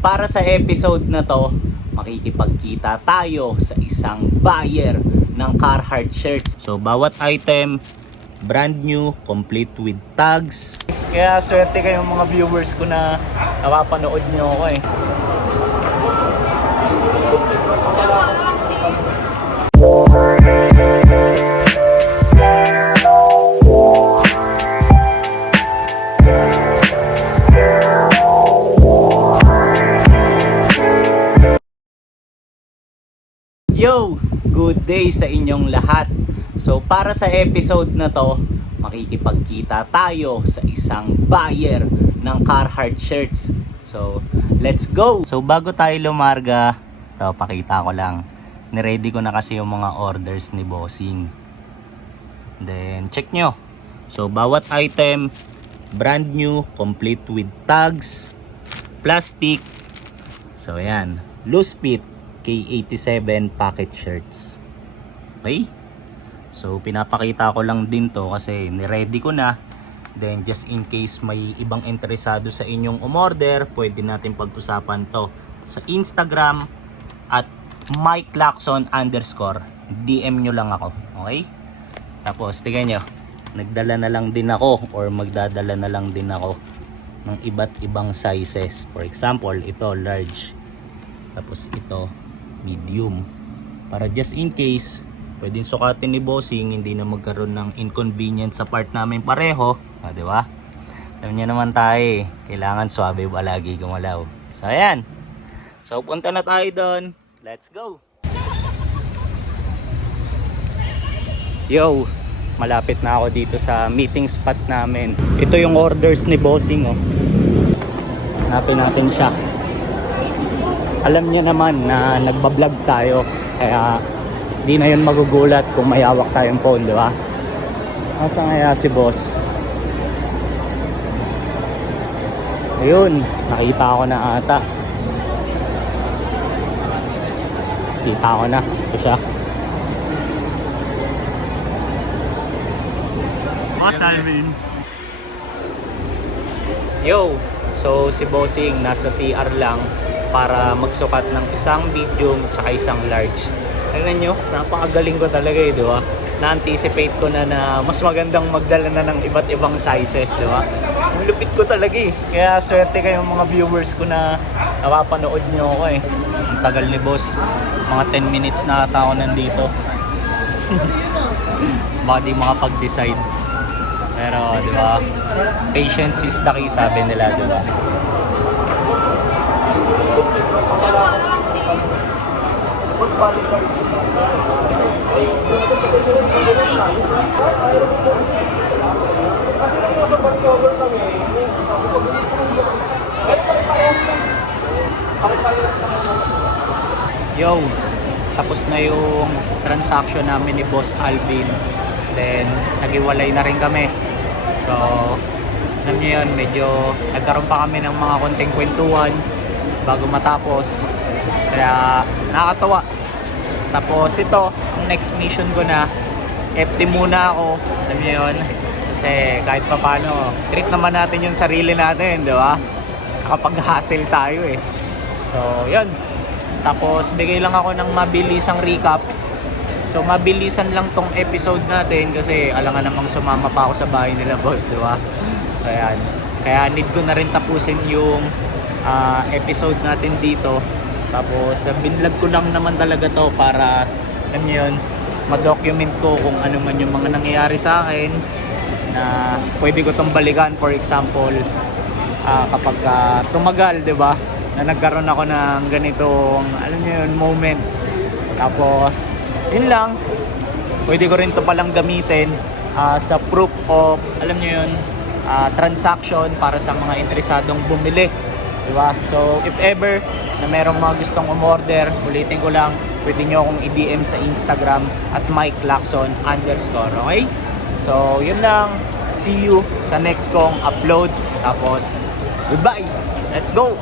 Para sa episode na to, makikipagkita tayo sa isang buyer ng Carhartt shirts. So bawat item, brand new, complete with tags. Kaya swerte kayong mga viewers ko na napapanood nyo ako eh. Yo! Good day sa inyong lahat. So para sa episode na to, makikipagkita tayo sa isang buyer ng Carhartt shirts. So let's go! So bago tayo lumarga, ito pakita ko lang. Niready ko na kasi yung mga orders ni Bossing. Then check nyo. So bawat item, brand new, complete with tags, plastic. So yan, loose fit K87 pocket shirts. Okay? So pinapakita ko lang din to kasi niready ko na. Then just in case may ibang interesado sa inyong umorder, pwede natin pag-usapan to sa Instagram at @MikeLacson_. DM nyo lang ako. Okay? Tapos tingnan nyo, nagdala na lang din ako or magdadala na lang din ako ng iba't ibang sizes. For example, ito large. Tapos ito medium, para just in case pwedeng sukatin ni Bossing, hindi na magkaroon ng inconvenience sa part namin pareho, di ba? Alam niyo naman tayo, kailangan swabe palagi gumalaw. So ayan, so punta na tayo doon, let's go. Yo, malapit na ako dito sa meeting spot namin. Ito yung orders ni Bossing, oh. Hanapin natin siya. Alam niya naman na nagbablog tayo, kaya di na yun magugulat kung may hawak tayong phone, di ba? Asa kaya si boss? Ayun, nakita ko na ata. Kita ko na, ito siya. Boss Alvin. Yo, so si Bossing nasa CR lang para magsukat ng isang medium tsaka isang large. Tingnan nyo, napakagaling ko talaga eh, di ba? Na-anticipate ko na mas magandang magdala na ng iba't ibang sizes, di ba? Ang lupit ko talaga eh. Kaya swerte kayong mga viewers ko na napapanood nyo ako eh. Ang tagal ni boss. Mga 10 minutes na ata ako nandito. Baka di makapag-decide. Pero, di ba? Patience is the key, sabi nila, di ba? Yo, tapos na yung transaction namin ni Boss Alvin. Then naghiwalay na rin kami. So alam niyo yun, medyo nagkaroon pa kami ng mga konting kwentuhan bago matapos, kaya nakakatawa. Tapos ito, ang next mission ko na, FT muna ako, alam niyo yun, kasi kahit pa paano treat naman natin yung sarili natin, di ba? Nakapag-hustle tayo eh. So yun, tapos bigay lang ako ng mabilisang recap. So mabilisan lang tong episode natin kasi alangan namang sumama pa ako sa bahay nila boss, di ba? So ayan, kaya need ko na rin tapusin yung episode natin dito. Tapos binlog ko lang naman talaga to para alam niyo yun, ma-document ko kung ano man yung mga nangyayari sa akin na pwede ko tong balikan. For example, kapag tumagal, di ba, na nagkaroon ako ng ganitong alam niyo yun, moments. Tapos yun lang, pwede ko rin to palang gamitin sa proof of alam niyo yun, transaction para sa mga interesadong bumili, diba? So if ever na merong mga gustong umorder, ulitin ko lang, pwede nyo akong i-DM sa Instagram at @MikeLacson_. Okay? So yun lang, see you sa next kong upload. Tapos goodbye, let's go.